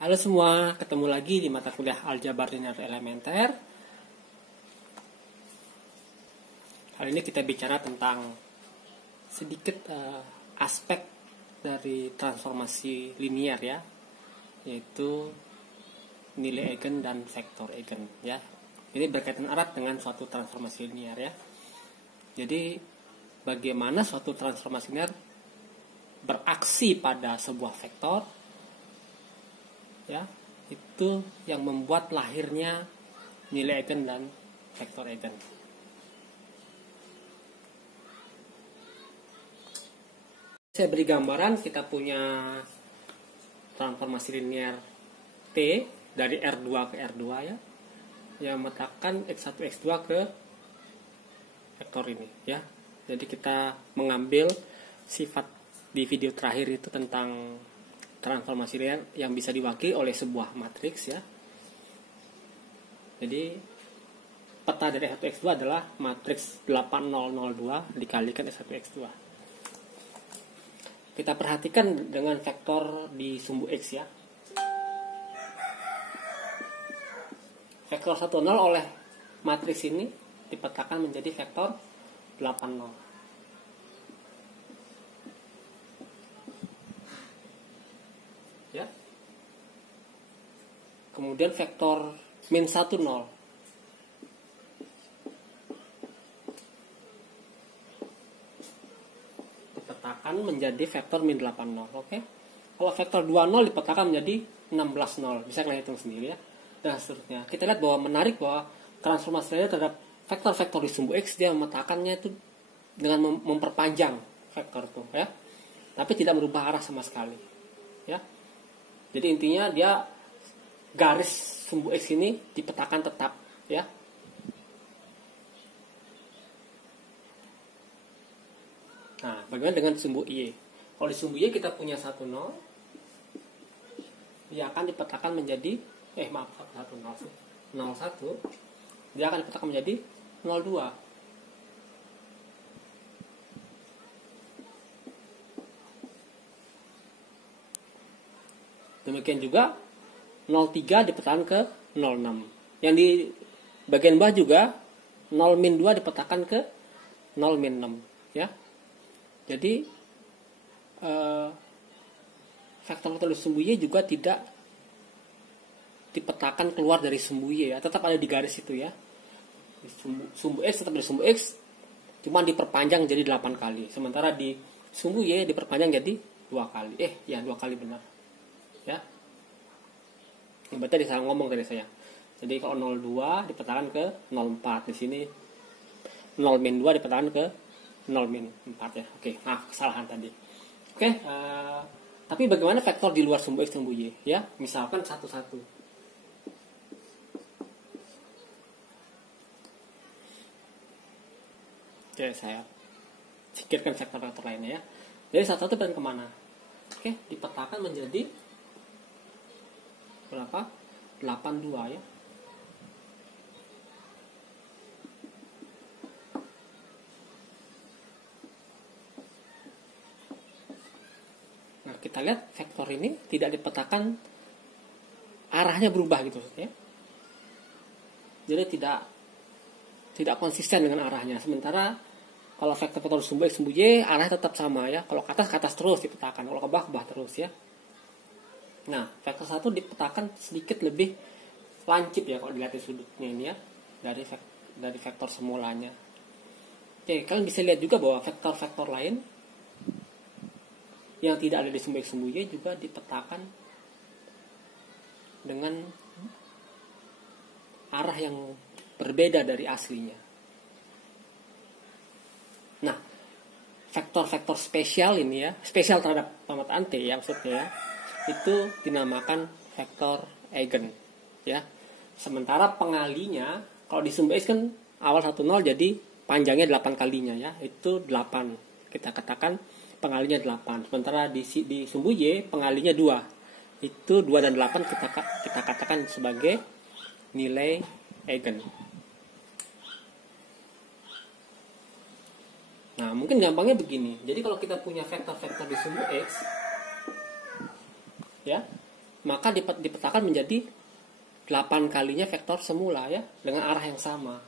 Halo semua, ketemu lagi di mata kuliah Aljabar Linear Elementer. Kali ini kita bicara tentang sedikit aspek dari transformasi linear ya, yaitu nilai eigen dan vektor eigen ya. Ini berkaitan erat dengan suatu transformasi linear ya. Jadi bagaimana suatu transformasi linear beraksi pada sebuah vektor ya, itu yang membuat lahirnya nilai eigen dan vektor eigen. Saya beri gambaran, kita punya transformasi linear T dari R2 ke R2 ya, yang meletakkan X1 X2 ke vektor ini ya. Jadi kita mengambil sifat di video terakhir itu tentang transformasi linear yang bisa diwakili oleh sebuah matriks ya. Jadi peta dari S1 X2 adalah matriks 8002 dikalikan S1 X2. Kita perhatikan dengan vektor di sumbu X ya. Vektor 10 oleh matriks ini dipetakan menjadi vektor 80. Ya. Kemudian vektor min 10 dipetakan menjadi vektor min 80. Oke. Kalau vektor 20 dipetakan menjadi 16 0. Bisa kalian hitung sendiri ya. Dan seterusnya. Kita lihat bahwa menarik bahwa transformasi linear terhadap vektor-vektor di sumbu X, dia memetakannya itu dengan memperpanjang vektor itu ya. Tapi tidak merubah arah sama sekali. Ya. Jadi intinya dia garis sumbu X ini dipetakan tetap ya. Nah, bagaimana dengan sumbu Y? Kalau di sumbu Y kita punya 10, dia akan dipetakan menjadi 01, dia akan dipetakan menjadi 02. Demikian juga 03 dipetakan ke 06. Yang di bagian bawah juga 0-2 dipetakan ke 0-6 ya. Jadi vektor-vektor di sumbu Y juga tidak dipetakan keluar dari sumbu Y ya, tetap ada di garis itu ya. Di sumbu X tetap di sumbu X, cuma diperpanjang jadi 8 kali. Sementara di sumbu Y diperpanjang jadi 2 kali. 2 kali benar. Ya. Ini berarti salah ngomong tadi saya. Jadi kalau 02 dipetakan ke 04, di sini 0-2 dipetakan ke 0-4 ya. Oke, maaf kesalahan tadi. Oke, tapi bagaimana vektor di luar sumbu X sumbu Y ya? Misalkan 11. Oke, saya pikirkan vektor-vektor lainnya ya. Jadi 11 pengen kemana? Oke, dipetakan menjadi berapa? 82 ya. Nah, kita lihat vektor ini tidak dipetakan arahnya berubah gitu ya. Jadi tidak konsisten dengan arahnya. Sementara kalau vektor-vektor sumbu X sumbu Y arahnya tetap sama ya. Kalau ke atas terus dipetakan, kalau ke bawah terus ya. Nah, vektor 1 dipetakan sedikit lebih lancip ya kalau dilihat di sudutnya ini ya, dari vektor semulanya. Oke, kalian bisa lihat juga bahwa vektor-vektor lain yang tidak ada di sumbu X sumbu Y juga dipetakan dengan arah yang berbeda dari aslinya. Nah, vektor-vektor spesial ini ya, spesial terhadap pemetaan T ya maksudnya ya, itu dinamakan vektor eigen ya. Sementara pengalinya kalau di sumbu X kan awal 10 jadi panjangnya 8 kalinya ya, itu 8. Kita katakan pengalinya 8. Sementara di sumbu Y pengalinya 2. Itu 2 dan 8 kita katakan sebagai nilai eigen. Nah, mungkin gampangnya begini. Jadi kalau kita punya vektor-vektor di sumbu X ya, maka dipetakan menjadi 8 kalinya vektor semula ya, dengan arah yang sama.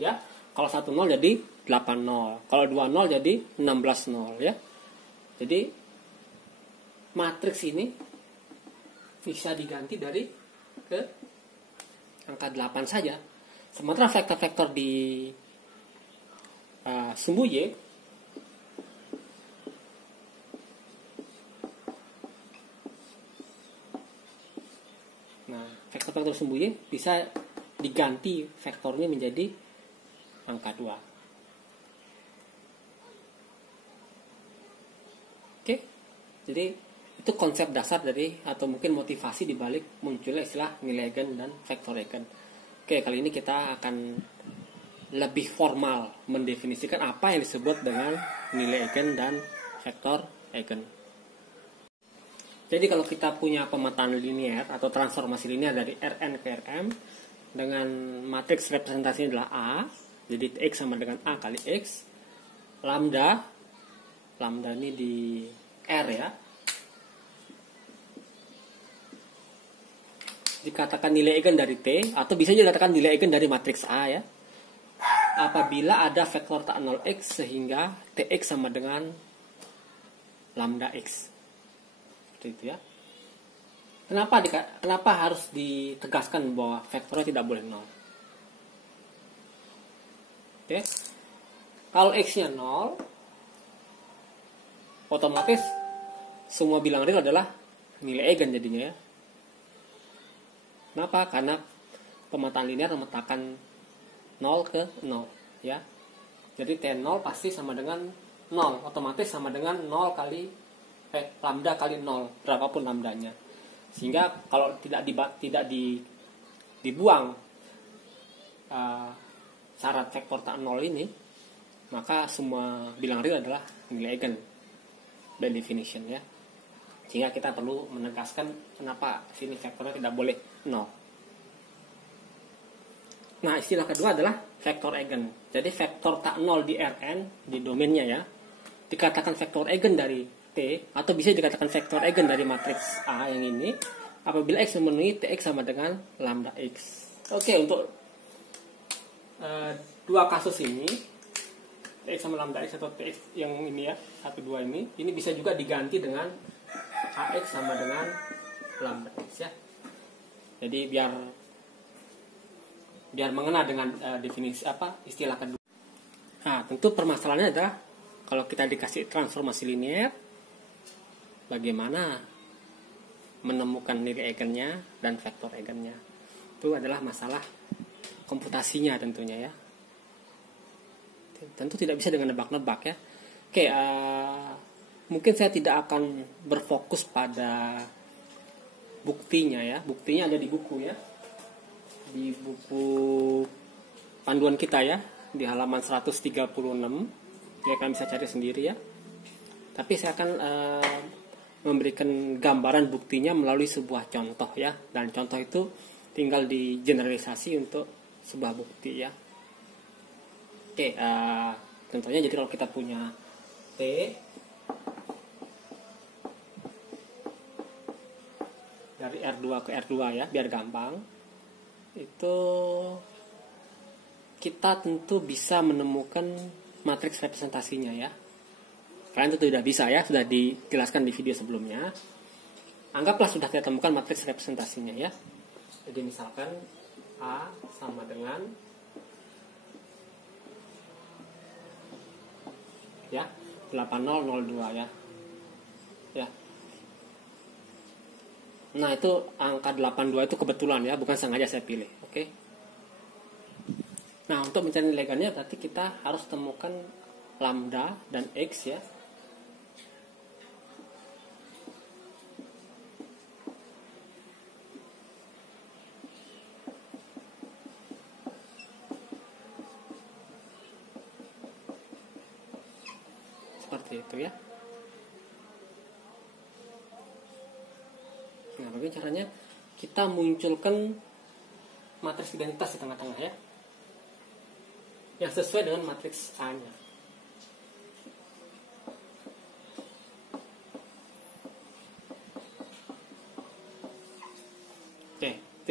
Ya, kalau 1 0 jadi 8 0. Kalau 2 0 jadi 16 0 ya. Jadi matriks ini bisa diganti dari ke angka 8 saja. Sementara vektor-vektor di sumbu Y vektor sumbu Y bisa diganti vektornya menjadi angka 2. Oke, jadi itu konsep dasar dari atau mungkin motivasi dibalik munculnya istilah nilai eigen dan vektor eigen. Oke, kali ini kita akan lebih formal mendefinisikan apa yang disebut dengan nilai eigen dan vektor eigen. Jadi kalau kita punya pemetaan linear atau transformasi linear dari Rn ke Rm dengan matriks representasinya adalah A, jadi X sama dengan A kali X, lambda ini di R ya, dikatakan nilai eigen dari T, atau bisa juga dikatakan nilai eigen dari matriks A ya, apabila ada vektor tak 0x sehingga Tx sama dengan lambda X. Seperti itu ya. Kenapa harus ditegaskan bahwa vektornya tidak boleh 0? Oke. Kalau X-nya 0, otomatis semua bilang real adalah nilai eigen jadinya ya. Kenapa? Karena pemetaan linear memetakan 0 ke 0 ya. Jadi T0 pasti sama dengan 0, otomatis sama dengan 0 kali lambda kali 0, berapapun lambdanya. Sehingga kalau tidak dibuang syarat vektor tak 0 ini, maka semua bilang real adalah nilai eigen by definition ya. Sehingga kita perlu menegaskan kenapa sini vektornya tidak boleh 0. Nah, istilah kedua adalah vektor eigen. Jadi vektor tak 0 di Rn, di domainnya ya, dikatakan vektor eigen dari T, atau bisa dikatakan vektor eigen dari matriks A yang ini apabila X memenuhi Tx sama dengan lambda X. Oke, untuk dua kasus ini, Tx sama lambda X atau Tx yang ini ya, 1, 2 ini bisa juga diganti dengan Ax sama dengan lambda X ya. Jadi biar mengena dengan definisi istilah kedua. Nah, tentu permasalahannya adalah kalau kita dikasih transformasi linear, bagaimana menemukan nilai eigennya dan vektor eigennya. Itu adalah masalah komputasinya tentunya ya. Tentu tidak bisa dengan nebak-nebak ya. Oke, mungkin saya tidak akan berfokus pada buktinya ya. Buktinya ada di buku ya. Di buku panduan kita ya, di halaman 136. Ya, kalian bisa cari sendiri ya. Tapi saya akan memberikan gambaran buktinya melalui sebuah contoh ya, dan contoh itu tinggal di generalisasi untuk sebuah bukti ya. Oke, contohnya jadi kalau kita punya T dari R2 ke R2 ya, biar gampang, itu kita tentu bisa menemukan matriks representasinya ya. Kalian tentu sudah bisa ya, sudah dijelaskan di video sebelumnya. Anggaplah sudah kita temukan matriks representasinya ya. Jadi misalkan A sama dengan ya 8002 ya. Ya. Nah, itu angka 82 itu kebetulan ya, bukan sengaja saya pilih. Oke. Nah, untuk mencari nilai eigennya berarti kita harus temukan lambda dan X ya. Seperti itu ya. Nah, bagaimana caranya? Kita munculkan matriks identitas di tengah-tengah ya, yang sesuai dengan matriks A-nya.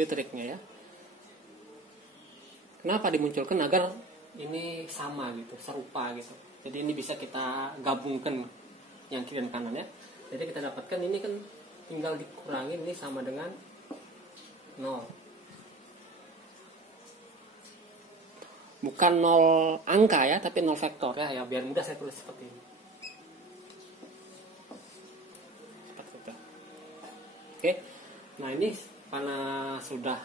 Itu triknya ya. Kenapa dimunculkan? Agar ini sama gitu, serupa gitu. Jadi ini bisa kita gabungkan yang kiri dan kanan ya. Jadi kita dapatkan ini kan tinggal dikurangin, ini sama dengan 0. Bukan 0 angka ya, tapi 0 vektor ya. Ya biar mudah saya tulis seperti ini. Seperti itu. Oke. Nah, ini karena sudah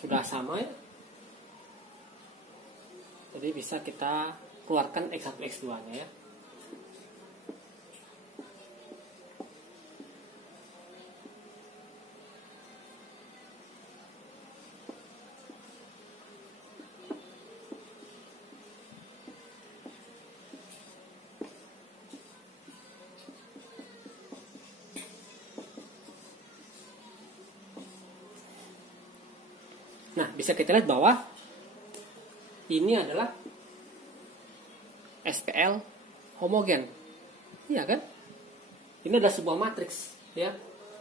sudah sama ya. Jadi bisa kita keluarkan X1 X2 nya ya. Nah, bisa kita lihat bahwa ini adalah SPL homogen. Iya kan? Ini adalah sebuah matriks, ya.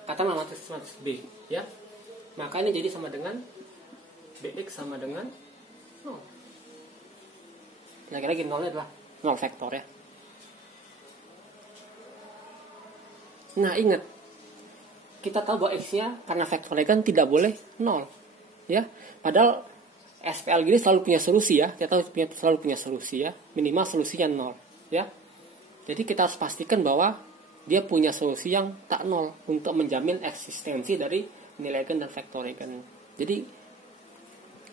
Katakanlah matriks B, ya. Maka ini jadi sama dengan BX sama dengan 0. Lagi-lagi 0-nya adalah 0 vektor ya. Nah, ingat. Kita tahu bahwa X-nya karena vektornya kan tidak boleh 0. Ya, padahal SPL gini selalu punya solusi ya. Kita selalu punya solusi ya. Minimal solusinya 0 ya. Jadi kita harus pastikan bahwa dia punya solusi yang tak 0 untuk menjamin eksistensi dari nilai eigen dan vektor eigen. Jadi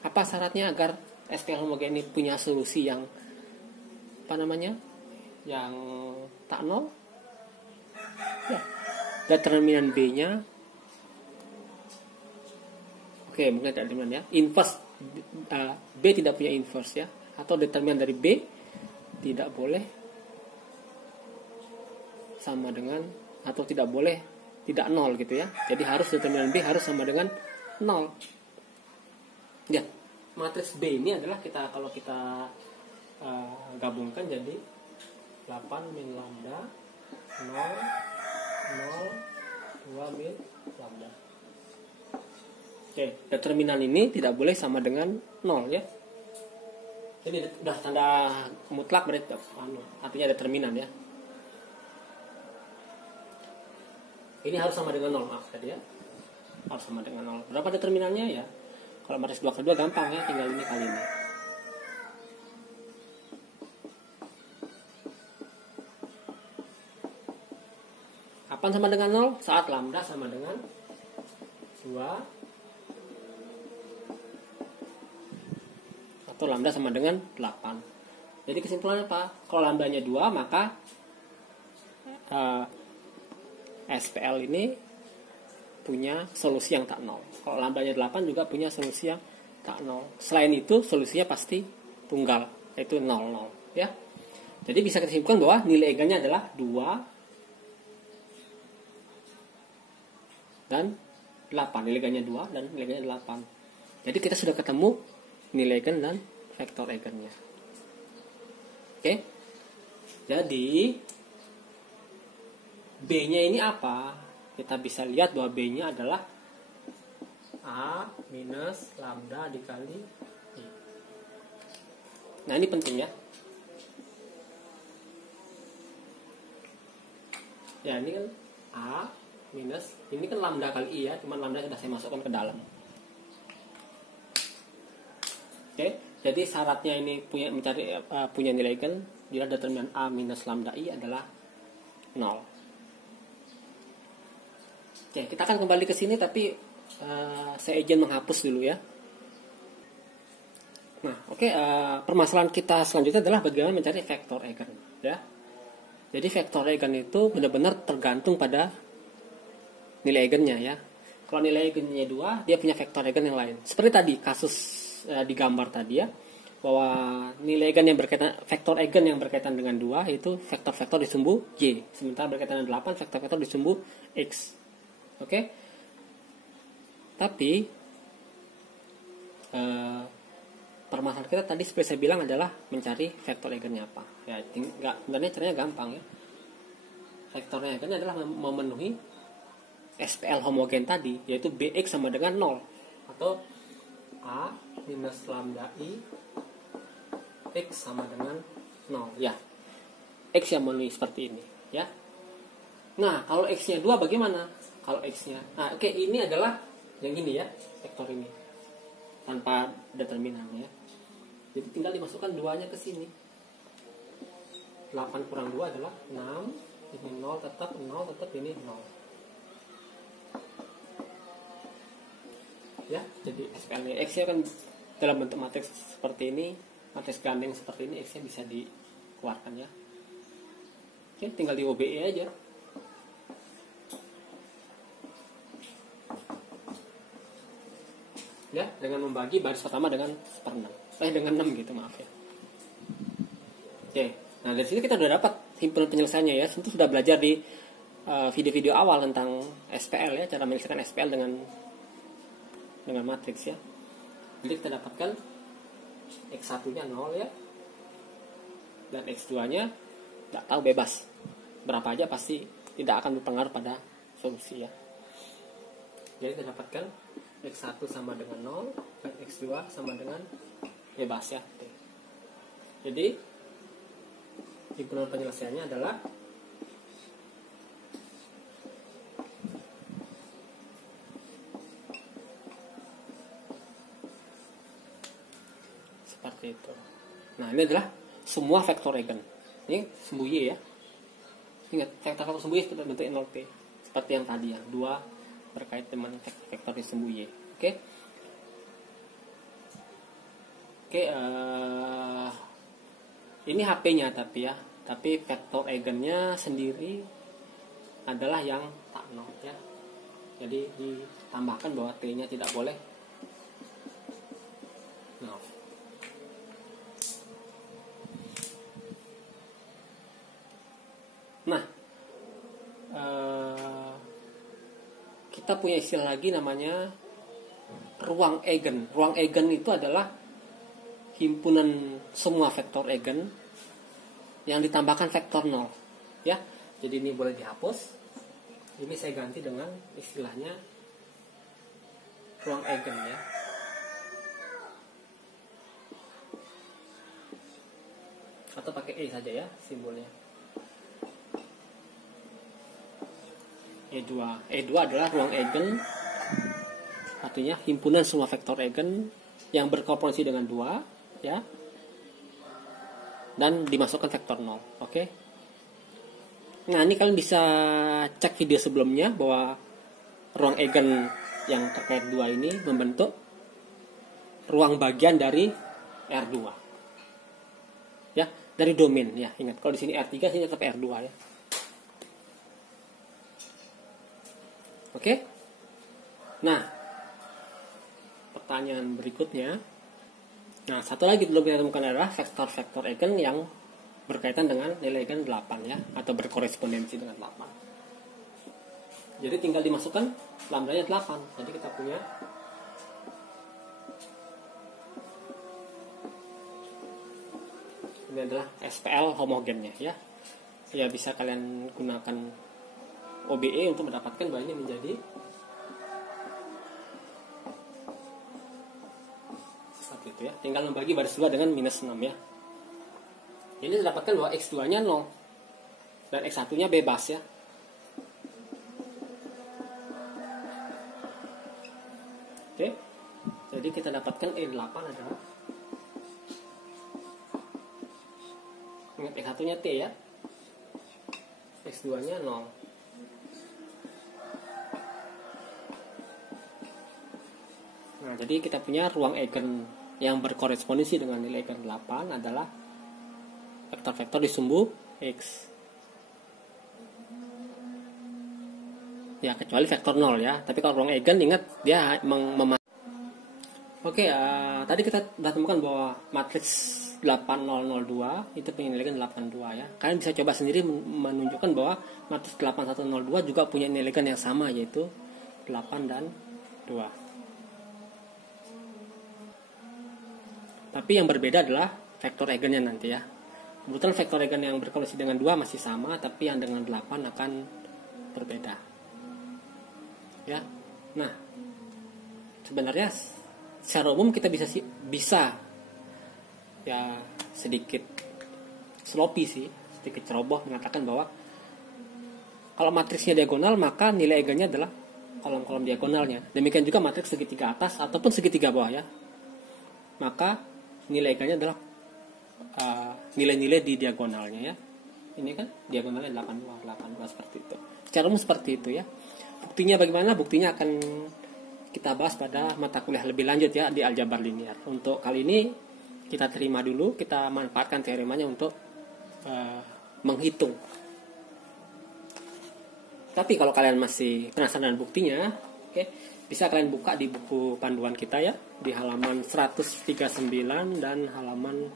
apa syaratnya agar SPL homogen ini punya solusi yang yang tak 0? Ya, determinan B-nya mungkin determinan ya. Inverse B tidak punya inverse ya, atau determinan dari B tidak boleh sama dengan atau tidak boleh tidak 0 gitu ya. Jadi harus determinan B harus sama dengan 0. Ya, matriks B ini adalah kalau kita gabungkan jadi 8 min lambda 0 0 2 min lambda. Oke, determinan ini tidak boleh sama dengan 0 ya. Jadi udah tanda mutlak berarti artinya determinan ya. Ini harus sama dengan 0, maaf tadi ya. Harus sama dengan 0. Berapa determinannya ya? Kalau matriks 2x2 gampang ya, tinggal ini kali ini. Kapan sama dengan 0? Saat lambda sama dengan 2 atau lambda sama dengan 8. Jadi kesimpulannya apa? Kalau lambdanya 2, maka SPL ini punya solusi yang tak 0. Kalau lambdanya 8 juga punya solusi yang tak 0. Selain itu solusinya pasti tunggal, yaitu 0, 0 ya. Jadi bisa kita simpulkan bahwa nilai eigennya adalah 2 dan 8. Nilai eigennya 2 dan nilai eigennya 8. Jadi kita sudah ketemu nilai eigen dan vektor eigennya. Oke. Jadi B-nya ini apa? Kita bisa lihat bahwa B-nya adalah A minus lambda dikali I. Nah, ini penting ya. Ya, ini kan A minus, ini kan lambda kali I ya, cuman lambda sudah saya masukkan ke dalam. Oke, jadi syaratnya ini punya nilai eigen, bila determinan A minus lambda I adalah 0. Oke, kita akan kembali ke sini tapi saya izin menghapus dulu ya. Nah, permasalahan kita selanjutnya adalah bagaimana mencari vektor eigen ya. Jadi vektor eigen itu benar-benar tergantung pada nilai eigennya ya. Kalau nilai eigennya 2, dia punya vektor eigen yang lain. Seperti tadi kasus di gambar tadi ya, bahwa nilai eigen yang berkaitan vektor eigen yang berkaitan dengan 2 itu vektor-vektor disumbu Y, sementara berkaitan dengan 8 vektor-vektor disumbu X. Oke. Tapi permasalahan kita tadi seperti saya bilang adalah mencari vektor eigennya apa. Ya, sebenarnya caranya gampang ya. Vektor eigennya adalah memenuhi SPL homogen tadi, yaitu Bx sama dengan 0 atau A minus lambda I X sama dengan 0 ya. X yang memenuhi seperti ini ya. Nah, kalau X-nya 2 bagaimana? Kalau X-nya, nah oke, ini adalah yang ini ya, vektor ini tanpa determinan ya. Jadi tinggal dimasukkan 2-nya ke sini. 8 kurang 2 adalah 6. Ini 0 tetap, 0 tetap, ini 0. Ya, jadi SPL X nya kan dalam bentuk matriks seperti ini, matriks gandeng seperti ini, X nya bisa dikeluarkan ya. Oke, tinggal di OBE aja. Ya, dengan membagi baris pertama dengan seperenam. Dengan 6 gitu, maaf ya. Oke, nah dari sini kita sudah dapat himpunan penyelesaiannya ya. Tentu sudah belajar di video-video awal tentang SPL ya, cara menyelesaikan SPL dengan matriks ya. Jadi kita dapatkan X1-nya 0 ya. Dan X2-nya tidak tahu, bebas. Berapa aja pasti tidak akan berpengaruh pada solusi ya. Jadi kita dapatkan X1 sama dengan 0 dan X2 sama dengan bebas ya. Jadi himpunan penyelesaiannya adalah seperti itu. Nah, ini adalah semua vektor eigen. Ini sumbu Y ya. Ingat, vektor sumbu Y itu bentuk NLP seperti yang tadi yang 2 berkait dengan vektor di sumbu Y. Oke. Ini HP-nya tapi ya. Tapi vektor eigennya sendiri adalah yang tak nol ya. Jadi ditambahkan bahwa T-nya tidak boleh nol. Nah, kita punya istilah lagi namanya ruang eigen. Ruang eigen itu adalah himpunan semua vektor eigen yang ditambahkan vektor 0 ya. Jadi ini boleh dihapus. Ini saya ganti dengan istilahnya ruang eigen ya. Atau pakai E saja ya simbolnya. E2 adalah ruang eigen, artinya himpunan semua vektor eigen yang berkorelasi dengan 2 ya, dan dimasukkan vektor 0. Oke. Nah, ini kalian bisa cek video sebelumnya bahwa ruang eigen yang terkait 2 ini membentuk ruang bagian dari R2 ya, dari domain ya. Ingat, kalau di sini R3, sini tetap R2 ya. Oke. Nah, pertanyaan berikutnya. Nah, satu lagi belum kita temukan adalah vektor-vektor eigen yang berkaitan dengan nilai eigen 8 ya, atau berkorespondensi dengan 8. Jadi tinggal dimasukkan lambdanya 8. Jadi kita punya ini adalah SPL homogennya ya. Ya, bisa kalian gunakan OBE untuk mendapatkan bahwa ini menjadi seperti itu ya. Tinggal membagi baris 2 dengan minus 6 ya. Ini didapatkan bahwa X2 nya 0 dan X1 nya bebas ya. Oke. Jadi kita dapatkan E8 adalah, ingat X1 nya T ya, X2 nya 0. Nah, jadi kita punya ruang eigen yang berkorespondensi dengan nilai eigen 8 adalah vektor-vektor di sumbu X. Ya, kecuali vektor 0 ya. Tapi kalau ruang eigen, ingat dia Oke, tadi kita sudah temukan bahwa matriks 8002 itu punya nilai eigen 82 ya. Kalian bisa coba sendiri menunjukkan bahwa matriks 8102 juga punya nilai eigen yang sama, yaitu 8 dan 2. Tapi yang berbeda adalah vektor eigennya nanti ya. Kebetulan vektor eigen yang berkoalisi dengan 2 masih sama, tapi yang dengan 8 akan berbeda. ya. Nah, sebenarnya secara umum kita bisa ya sedikit sloppy sih, sedikit ceroboh mengatakan bahwa kalau matriksnya diagonal maka nilai eigennya adalah kolom-kolom diagonalnya. Demikian juga matriks segitiga atas ataupun segitiga bawah ya. Maka nilai eigennya adalah nilai-nilai di diagonalnya ya. Ini kan diagonalnya 82 seperti itu. Secara umum seperti itu ya. Buktinya bagaimana? Buktinya akan kita bahas pada mata kuliah lebih lanjut ya di aljabar linear. Untuk kali ini kita terima dulu, kita manfaatkan teoremanya untuk menghitung. Tapi kalau kalian masih penasaran dengan buktinya, oke, bisa kalian buka di buku panduan kita ya, di halaman 139 dan halaman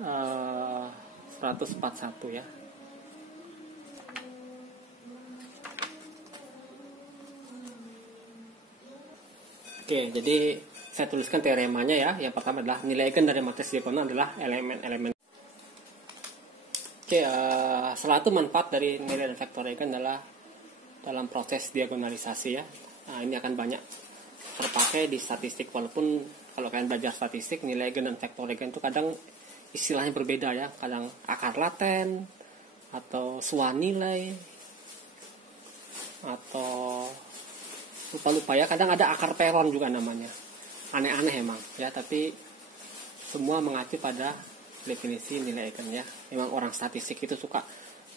141 ya. Oke, jadi saya tuliskan teoremanya ya. Yang pertama adalah nilai eigen dari matriks diagonal adalah elemen-elemen. Oke, setelah itu manfaat dari nilai dan vektor eigen adalah dalam proses diagonalisasi ya. Nah, ini akan banyak terpakai di statistik, walaupun kalau kalian belajar statistik nilai eigen dan vektor eigen itu kadang istilahnya berbeda ya. Kadang akar laten atau suan nilai atau lupa-lupa ya, kadang ada akar peron juga namanya. Aneh-aneh emang ya, tapi semua mengacu pada definisi nilai eigen ya. Memang orang statistik itu suka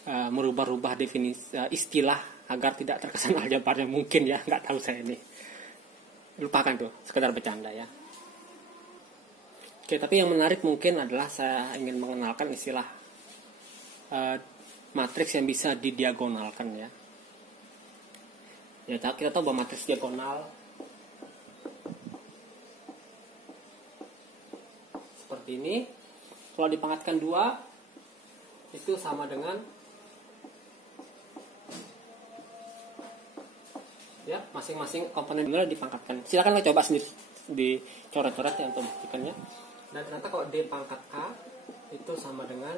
merubah-rubah definisi istilah agar tidak terkesan aljabarnya mungkin ya, nggak tahu saya ini. Lupakan tuh, sekedar bercanda ya. Oke, tapi yang menarik mungkin adalah saya ingin mengenalkan istilah matriks yang bisa didiagonalkan ya. Ya, kita tahu bahwa matriks diagonal seperti ini. Kalau dipangkatkan 2 itu sama dengan ya, masing-masing komponen diagonal dipangkatkan. Silakan coba sendiri dicoret-coret ya untuk membuktikannya. Dan ternyata kalau D pangkat K itu sama dengan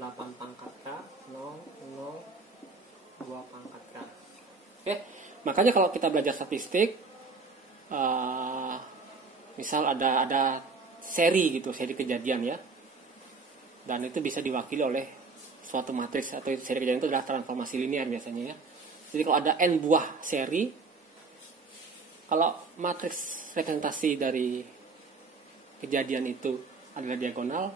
8 pangkat K 0 2 pangkat K. Oke, makanya kalau kita belajar statistik, misal ada seri gitu, seri kejadian ya, dan itu bisa diwakili oleh suatu matriks, atau seri kejadian itu adalah transformasi linear biasanya ya. Jadi kalau ada n buah seri, kalau matriks representasi dari kejadian itu adalah diagonal,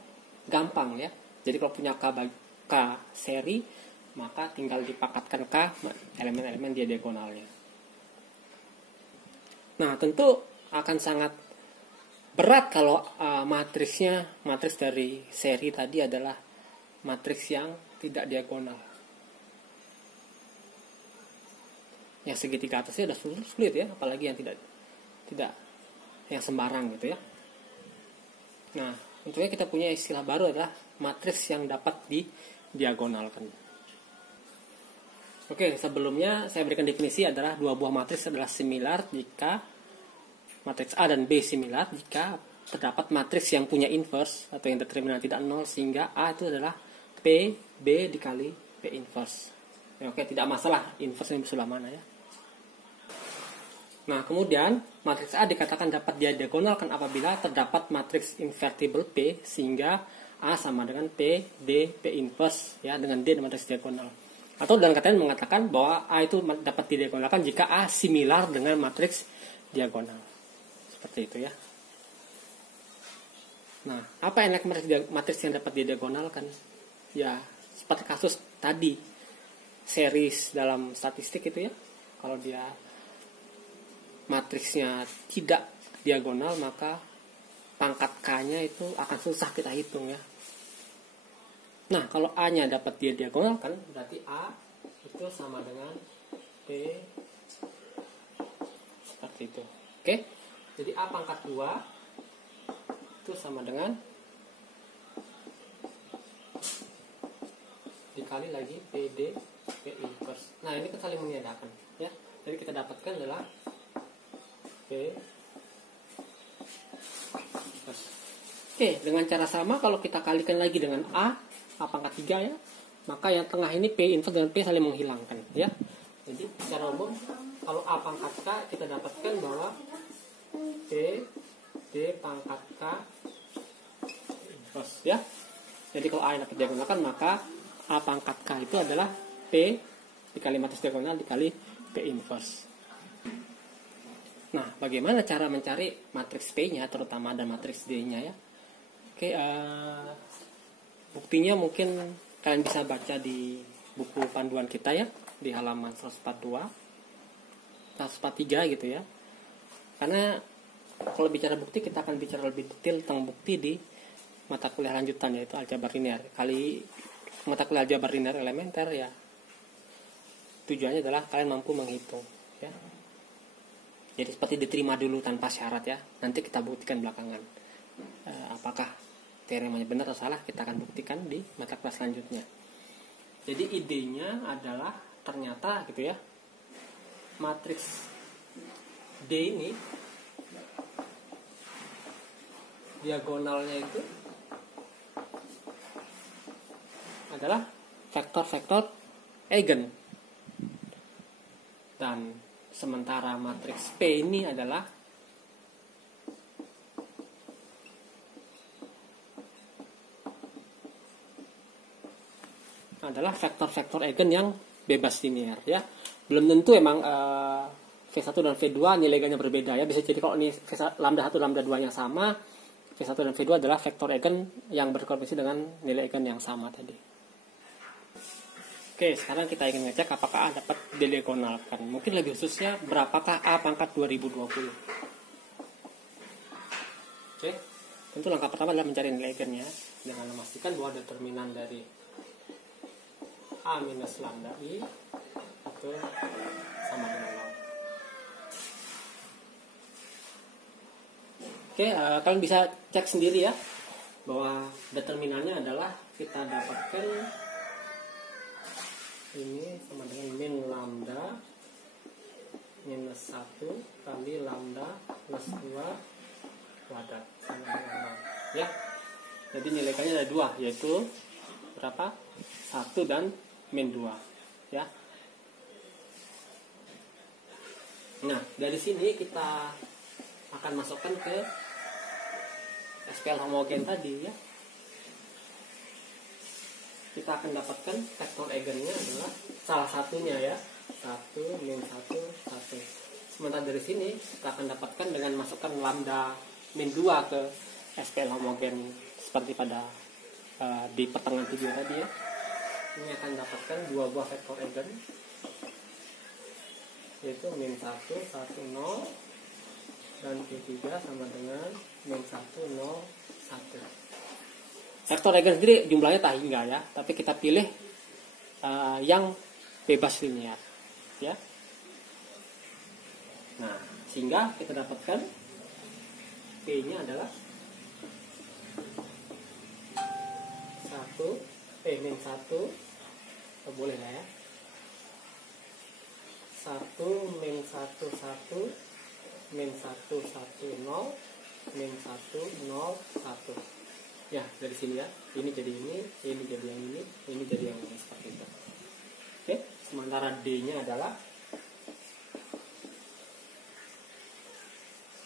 gampang ya. Jadi kalau punya K seri, maka tinggal dipangkatkan K elemen-elemen dia diagonalnya. Nah, tentu akan sangat berat kalau matriks dari seri tadi adalah matriks yang tidak diagonal. Yang segitiga atasnya sudah sulit ya, apalagi yang tidak yang sembarang gitu ya. Nah, tentunya kita punya istilah baru adalah matriks yang dapat didiagonalkan. Oke, sebelumnya saya berikan definisi adalah dua buah matriks adalah similar jika matriks A dan B similar jika terdapat matriks yang punya inverse atau yang determinan tidak nol, sehingga A itu adalah P B dikali P inverse. Ya, oke, tidak masalah inverse yang sebelah mana ya. Nah, kemudian matriks A dikatakan dapat diagonalkan apabila terdapat matriks invertible P sehingga A sama dengan P D P inverse ya, dengan D matriks diagonal. Atau dengan kata lain mengatakan bahwa A itu dapat didiagonalkan jika A similar dengan matriks diagonal. Seperti itu ya. Nah, apa enak matriks yang dapat didiagonalkan? Ya, seperti kasus tadi, series dalam statistik itu ya. Kalau dia matriksnya tidak diagonal, maka pangkat K-nya itu akan susah kita hitung ya. Nah, kalau A-nya dapat dia diagonalkan, berarti A itu sama dengan P seperti itu. Oke? Jadi A pangkat 2 itu sama dengan dikali lagi PD P inverse. Nah, ini kita saling meniadakan ya. Jadi kita dapatkan adalah P inverse. Oke, dengan cara sama kalau kita kalikan lagi dengan A pangkat 3 ya, maka yang tengah ini P inverse dengan P saling menghilangkan ya. Jadi secara umum kalau A pangkat K kita dapatkan bahwa P D pangkat K inverse ya. Jadi kalau A yang dapat diagonalkan, maka A pangkat K itu adalah P dikali matriks diagonal dikali P inverse. Nah, bagaimana cara mencari matriks P-nya, terutama dan matriks D-nya ya? Oke, buktinya mungkin kalian bisa baca di buku panduan kita ya, di halaman 142, 143 gitu ya. Karena kalau bicara bukti, kita akan bicara lebih detail tentang bukti di mata kuliah lanjutan, yaitu aljabar linear. Kali mata kuliah aljabar linear elementer ya, tujuannya adalah kalian mampu menghitung ya. Jadi seperti diterima dulu tanpa syarat ya. Nanti kita buktikan belakangan apakah teoremanya benar atau salah, kita akan buktikan di mata kuliah selanjutnya. Jadi idenya adalah ternyata gitu ya, matriks D ini diagonalnya itu adalah vektor-vektor eigen, dan sementara matriks P ini adalah vektor-vektor eigen yang bebas linear ya. Belum tentu emang V1 dan V2 nilai eigennya berbeda ya. Bisa jadi kalau ini lambda 1 lambda 2 yang sama, V1 dan V2 adalah vektor eigen yang berkoordinasi dengan nilai eigen yang sama tadi. Oke, sekarang kita ingin ngecek apakah A dapat diagonalkan. Mungkin lebih khususnya berapakah A pangkat 2020. Oke, tentu langkah pertama adalah mencari nilai eigennya dengan memastikan bahwa determinan dari A minus lambda I itu sama dengan 0. Oke, kalian bisa cek sendiri ya bahwa determinannya adalah kita dapatkan ini sama dengan min lambda minus 1 kali lambda plus 2 kuadrat sama dengan 0 ya. Jadi nilai kanya ada 2, yaitu berapa? 1 dan min 2 ya. Nah, dari sini kita akan masukkan ke SPL homogen tadi ya. Kita akan dapatkan vektor eigennya adalah salah satunya ya, 1 min 1 1. Sementara dari sini kita akan dapatkan dengan masukkan lambda min 2 ke SPL homogen seperti pada di pertengahan video tadi ya. Ini akan dapatkan dua buah vektor eigen, yaitu min 1 1 0 dan P3 sama dengan min 1 0 1. Vektor eigen sendiri jumlahnya tak hingga ya, tapi kita pilih yang bebas linear ya. Nah, sehingga kita dapatkan P-nya adalah min 1 boleh lah ya, 1 min 1 1 min 1 1 0 min 1 0 1 ya. Dari sini ya, ini jadi ini jadi yang ini jadi yang ini, seperti itu. Oke, sementara D-nya adalah,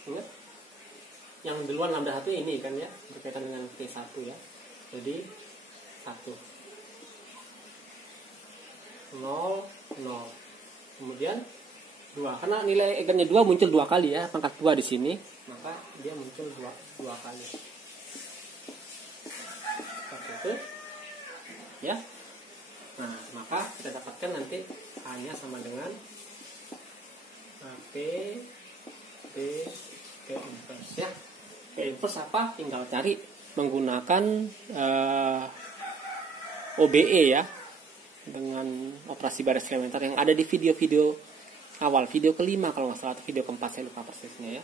ingat yang duluan lambda 1 ini kan ya, berkaitan dengan P1 ya. Jadi 1 0 0 kemudian 2, karena nilai eigennya 2 muncul 2 kali ya, pangkat 2 di sini, maka dia muncul 2 kali. Seperti itu ya. Nah, maka kita dapatkan nanti A-nya sama dengan P inverse ya. P inverse apa? Tinggal cari menggunakan OBE ya, dengan operasi baris elementer yang ada di video-video awal, video kelima kalau nggak salah, atau video keempat, saya lupa persisnya ya.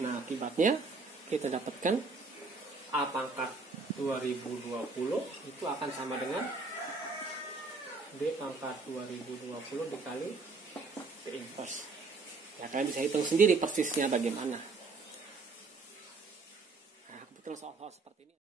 Nah, akibatnya kita dapatkan A pangkat 2020 itu akan sama dengan D pangkat 2020 dikali P inverse ya. Kalian bisa hitung sendiri persisnya bagaimana. Nah, betul soal-soal seperti ini.